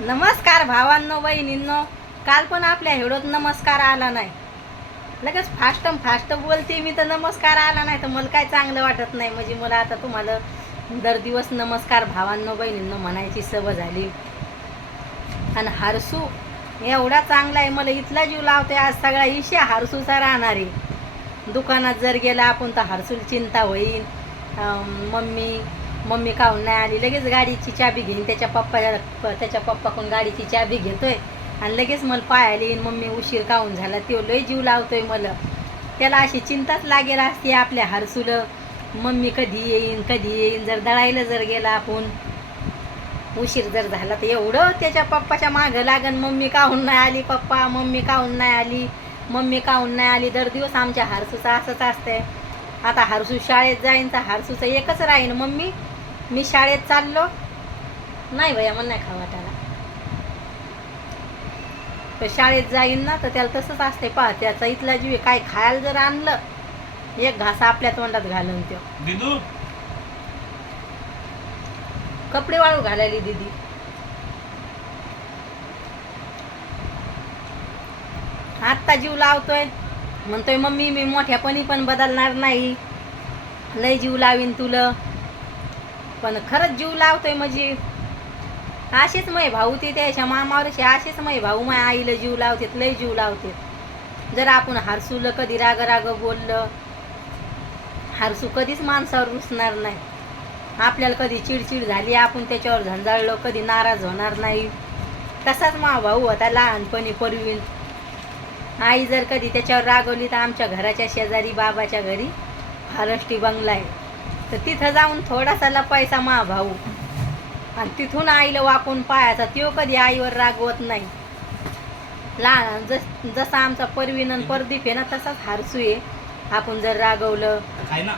नमस्कार भावांनो बहिणींनो. काल पण आपल्या हेडोत नमस्कार आला नाही. लगेच फास्ट फास्ट बोलते मी तर नमस्कार आला नाही. तर मला काय चांगलं वाटत नाही. म्हणजे मला आता तुम्हाला दर दिवस नमस्कार भावांनो बहिणींनो म्हणायची सवय झाली. आणि हारसू एवढा चांगला आहे मला इथला जीव लावते आज सगळा इशा हारसूचा राहणार आहे. दुकानात जर गेला आपण तर हारसूल चिंता होईल. मम्मी मम्मी काहून नाही आली. लगेच गाडीची चाबी घेईन. त्याच्या पप्पा त्याच्या पप्पाकडून गाडीची चाबी घेतोय. आणि लगेच मला पाहायला येईन. मम्मी उशीर काहून झाला. तो लय जीव लावतोय मला. त्याला अशी चिंताच लागेल असते आपल्या हरसूलं. मम्मी कधी येईन कधी येईन? जर दळायला जर गेला आपण. उशीर जर झाला तर एवढं त्याच्या पप्पाच्या मागं लागन. मम्मी काहून नाही आली पप्पा. मम्मी काहून नाही आली. मम्मी काहून नाही आली. दर दिवस आमच्या हारसूचं असंच असतंय. आता हारसू शाळेत जाईन तर हारसूचं एकच राहीन. मम्मी मी शाळेत चाललो. नाही भैया मला नाही खा वाटायला. तर शाळेत जाईन ना तर त्याला तसंच असते पहा त्याचा इथला जीव आहे. काय खायला जर आणलं एक घास आपल्या तोंडात घालून तो दिदू? कपडे वाळू घालायली दिदी. आत्ता जीव लावतोय. म्हणतोय मम्मी मी मोठ्यापणी पण बदलणार नाही. लय जीव लावीन तुला. पण खरंच जीव लावतोय म्हणजे. असेच मय भाऊ ते त्याच्या मामावरशी असेच मय भाऊ माय आईला जीव लावतेत लय जीव लावते. जर आपण हारसूलं कधी राग राग बोललं हारसू कधीच माणसावर रुसणार नाही. आपल्याला कधी चिडचिड झाली आपण त्याच्यावर झंजाळलो कधी नाराज होणार नाही. तसाच मा भाऊ होता लहानपणी परवीन. आई जर कधी त्याच्यावर रागवली तर आमच्या घराच्या शेजारी बाबाच्या घरी फारष्टी बंगला आहे. तर तिथं जाऊन थोडासा लपायचा मा भाऊ. आणि तिथून आईला वाकून पाहायचा त्यो कधी आईवर रागवत नाही. लहान जस जसा आमचा परवीन परदीप आहे ना तसाच हारसू आहे. आपण जर रागवलं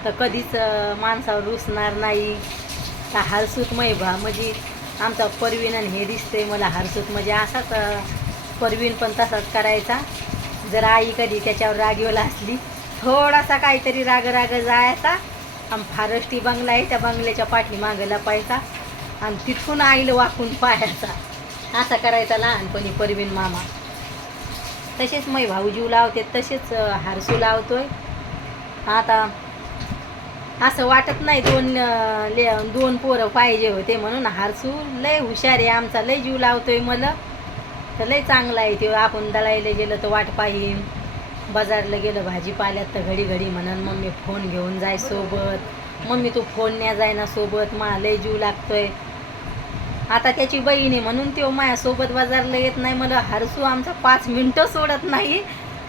तर कधीच माणसावर रुसणार नाही. का हारसूत मै भा म्हणजे आमचा परवीन हे दिसतंय मला हारसूत. म्हणजे असाच परवीन पण तसाच करायचा. जर आई कधी त्याच्यावर रागवला असली थोडासा काहीतरी राग राग जायचा. आणि फारष्टी बंगला आहे त्या बंगल्याच्या पाठीमागं लपायचा आणि तिथून आईल वाकून पाहायचा. असा करायचा लहानपणी परवीन मामा. तसेच मै भाऊ जीव लावते तसेच हारसू लावतोय. आता असं वाटत नाही दोन ले दोन पोरं पाहिजे होते म्हणून हारसू लय हुशार आहे आमचा लय जीव लावतोय मला. तर लय चांगला आहे ते आपण दलायला गेलं तर वाट पाहिजे बाजारला गेलं भाजीपाल्यात तर घडी घडी म्हणन मम्मी फोन घेऊन जाय सोबत. मम्मी तू फोन न्या जाय ना सोबत. मा लय जीव लागतोय. आता त्याची बहीण आहे म्हणून तो माझ्यासोबत बाजारला येत नाही. मला हारसू आमचा पाच मिनटं सोडत नाही.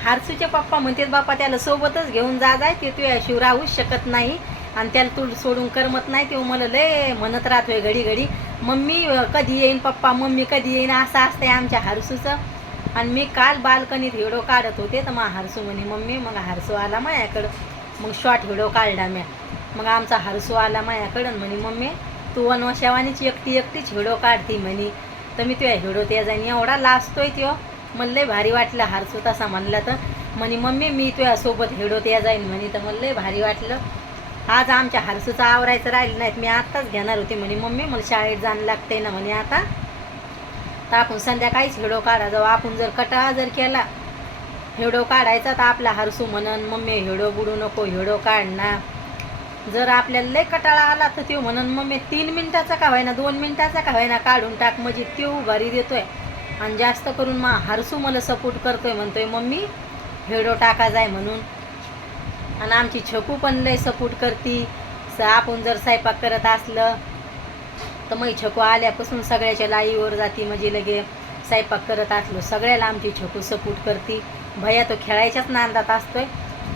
हारसूचे पप्पा म्हणतात बाप्पा त्याला सोबतच घेऊन जा जाय ते तुझ्याशिव राहूच शकत नाही. आणि त्याला तू सोडून करमत नाही. तेव्हा मला लय म्हणत राहतोय घडी घडी मम्मी कधी येईन पप्पा? मम्मी कधी येईन? असं असतंय आमच्या हारसूचं. आणि मी काल बाल्कनीत हिडो काढत होते तर मग हारसू म्हणे मम्मी मग हारसू आला माझ्याकडं मग शॉर्ट हिडो काढला म्या. मग आमचा हारसू आला माझ्याकडं म्हणे मम्मी तू वनवशावानीच एकटी एकटीच हिडो काढती म्हणे. तर मी तुझ्या हिडो त्या जाईन एवढा लाजतोय त्यो. मला लय भारी वाटलं हारसू तसा म्हणला तर. म्हणे मम्मी मी तुझ्यासोबत हिडो त्या जाईन म्हणे. तर मला लय भारी वाटलं. आज आमच्या हारसूचा आवरायचं राहिलं नाहीत मी आत्ताच घेणार होते. म्हणे मम्मी मला शाळेत जाणं लागते ना. म्हणे आता तर आपण संध्याकाळीच व्हिडिओ काढा. जाऊ आपण जर कटाळा जर केला व्हिडिओ काढायचा तर आपला हारसू म्हणन मम्मी हेडो बुडू नको हेडो काढ ना. जर आपल्याला लय कटाळा आला तर त्यो म्हणन मम्मी तीन मिनिटाचा का व्हायना दोन मिनिटाचा का व्हायना काढून टाक म्हणजे त्यो उभारी देतोय. आणि जास्त करून मा हरसू मला सपोर्ट करतोय म्हणतोय मम्मी व्हिडिओ टाका जाय म्हणून. आणि आमची छकू पण लय सपोर्ट करती. स आपण जर स्वयंपाक करत असलं तर मग छकू आल्यापासून सगळ्याच्या लाईवर जाती म्हणजे लगे स्वयंपाक करत असलो सगळ्याला आमची छकू सपोर्ट करती. भया तो खेळायच्याच नांदात असतोय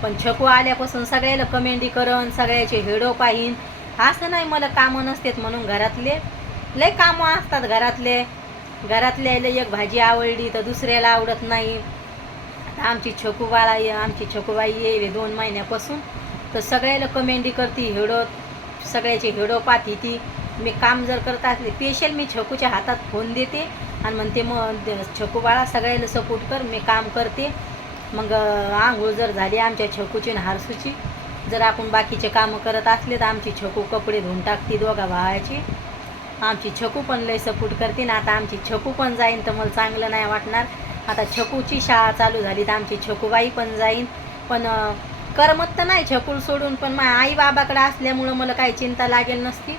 पण छकू आल्यापासून सगळ्याला कमेंडी करन सगळ्याचे हेडो पाहीन. असं नाही मला कामं नसतेत म्हणून घरातले लय कामं असतात घरातले. घरातल्याला एक भाजी आवडली तर दुसऱ्याला आवडत नाही. आमची छकू बाळा ये- आमची छकूबाई येईल दोन महिन्यापासून. तर सगळ्याला कमेंडी करती हेडो सगळ्याचे हेडो पाहती ती. मी काम जर करत असले स्पेशल मी छकूच्या हातात फोन देते आणि म्हणते मग छकू बाळा सगळ्याला सपोर्ट कर मी काम करते. मग आंघोळ जर झाली आमच्या छकूची आणि हारसूची जर आपण बाकीचे कामं करत असले तर आमची छकू कपडे धुवून टाकते दोघा भावाची आमची छकू पण लय सपोर्ट करते ना आता आमची छकू पण जाईन तर मला चांगलं नाही वाटणार. आता छकूची शाळा चालू झाली तर आमची छकूबाई पण जाईन. पण करमत तर नाही छकूल सोडून पण माझ्या आई बाबाकडे असल्यामुळं मला काही चिंता लागेल नसती.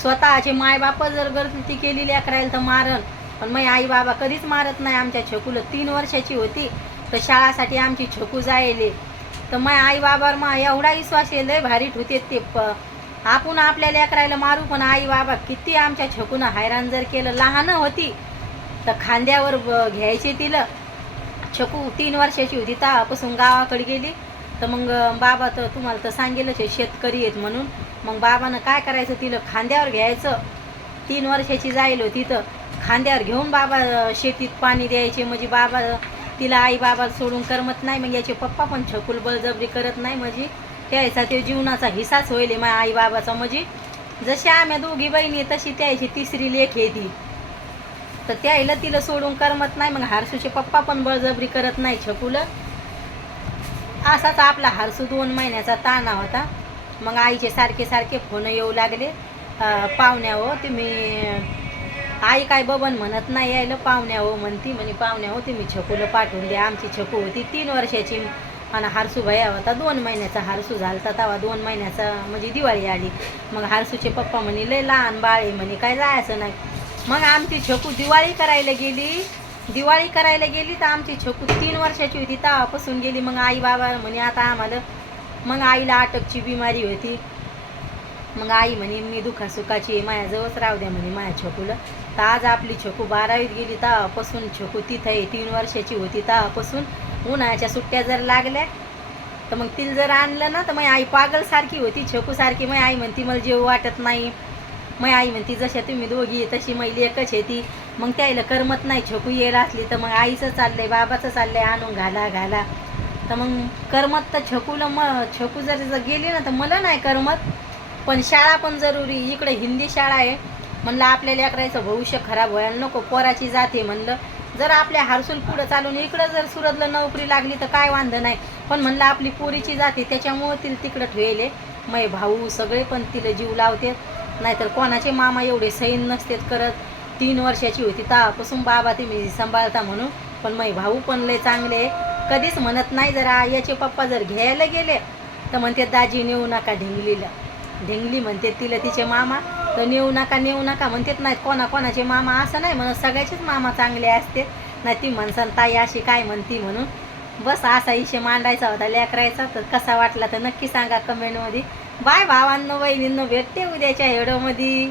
स्वतःचे मायबाप जर गरती केली लेकरायला तर मारण पण मग आई बाबा कधीच मारत नाही आमच्या छकूला. तीन वर्षाची होती तर शाळासाठी आमची छकू जायले. तर मग आई बाबावर मग एवढा विश्वास आहे लय भारी होते ते. प आपण आपल्या लेकरायला मारू पण आई बाबा किती आमच्या छकूनं हैराण जर केलं. लहान होती तर खांद्यावर ब- घ्यायचे तिला. छकू तीन वर्षाची होती तापासून गावाकडे गेली. तर मग बाबा तर तुम्हाला तर सांगेलच आहे शेतकरी आहेत म्हणून. मग बाबानं काय करायचं तिला खांद्यावर घ्यायचं. तीन वर्षाची जाईल होती तर खांद्यावर घेऊन बाबा शेतीत पाणी द्यायचे. म्हणजे बाबा तिला आई बाबा सोडून करमत नाही मग याचे पप्पा पण छकुल बळजबरी करत नाही. म्हणजे त्याचा ते जीवनाचा हिस्साच होईल माझ्या आई बाबाचा म्हणजे जशी आम्ही दोघी बहिणी आहे, तशी त्याची तिसरी लेख आहे ती. तर त्याला तिला सोडून करमत नाही मग हारसूचे पप्पा पण बळजबरी करत नाही छकुलं. असाच आपला हारसू दोन महिन्याचा ताना होता. मग आईचे सारखे सारखे फोन येऊ लागले. पाहुण्या हो तुम्ही आई काय बबन म्हणत नाही यायला पाहुण्या हो म्हणती म्हणे पाहुण्या हो तुम्ही छकूला पाठवून द्या. आमची छकू होती तीन वर्षाची. आणि हारसू भया होता दोन महिन्याचा हारसू झालता तेव्हा दोन महिन्याचा म्हणजे दिवाळी आली. मग हारसूचे पप्पा म्हणे लय लहान बाळे म्हणे काय जायचं नाही. मग आमची छकू दिवाळी करायला गेली. दिवाळी करायला गेली तर आमची छकू तीन वर्षाची होती तापासून गेली. मग आई बाबा म्हणे आता आम्हाला मग आईला अटकची बिमारी होती. मग आई म्हणे मी दुखासुखाची आहे माझ्याजवळच राहू द्या म्हणे माझ्या छकूला. तर आज आपली छकू बारावीत गेली तापासून छकू तिथं आहे तीन वर्षाची होती तापासून उन्हाळ्याच्या सुट्ट्या जर लागल्या तर मग तिला जर आणलं ना तर मग आई पागलसारखी होती छकूसारखी मग आई म्हणती मला जेव वाटत नाही. मग आई म्हणती जशा तुम्ही दोघी तशी मैली एकच आहे ती. मग त्याला करमत नाही. छकू यायला असली तर मग आईचं चाललंय बाबाचं चाललंय आणून घाला घाला. तर मग करमत तर छकूला मग छकू जर जर गेली ना तर मला नाही करमत. पण शाळा पण जरुरी इकडे हिंदी शाळा आहे. म्हणलं आपल्या लेकरायचं भविष्य खराब व्हायला नको पोराची जाते म्हणलं. जर आपल्या हारसूल पुढं चालून इकडं जर सुरतला नोकरी लागली तर काय वांधं नाही. पण म्हणलं आपली पोरीची जाते त्याच्यामुळं तिला तिकडं ठेवले. मै भाऊ सगळे पण तिला जीव लावते. नाहीतर कोणाचे मामा एवढे सैन नसतेत करत. तीन वर्षाची होती. तेव्हापासून बाबा तुम्ही सांभाळता म्हणून. पण मग भाऊ पण लय चांगले कधीच म्हणत नाही जरा याचे पप्पा जर घ्यायला गेले तर म्हणते दाजी नेऊ नका ढिंगलीला. ढिंगली म्हणते तिला तिचे मामा. तर नेऊ नका नेऊ नका. म्हणतात नाही कोणा कोणाचे मामा? असं नाही म्हणत सगळ्याचेच मामा चांगले असते. नाही ती म्हणसान ताई अशी काय म्हणती? म्हणून. बस असा इशे मांडायचा होता लेकरायचा. तर कसा वाटला तर नक्की सांगा कमेंटमध्ये बाय भावांनो बहिणींनो भेटते उद्याच्या हेडोमध्ये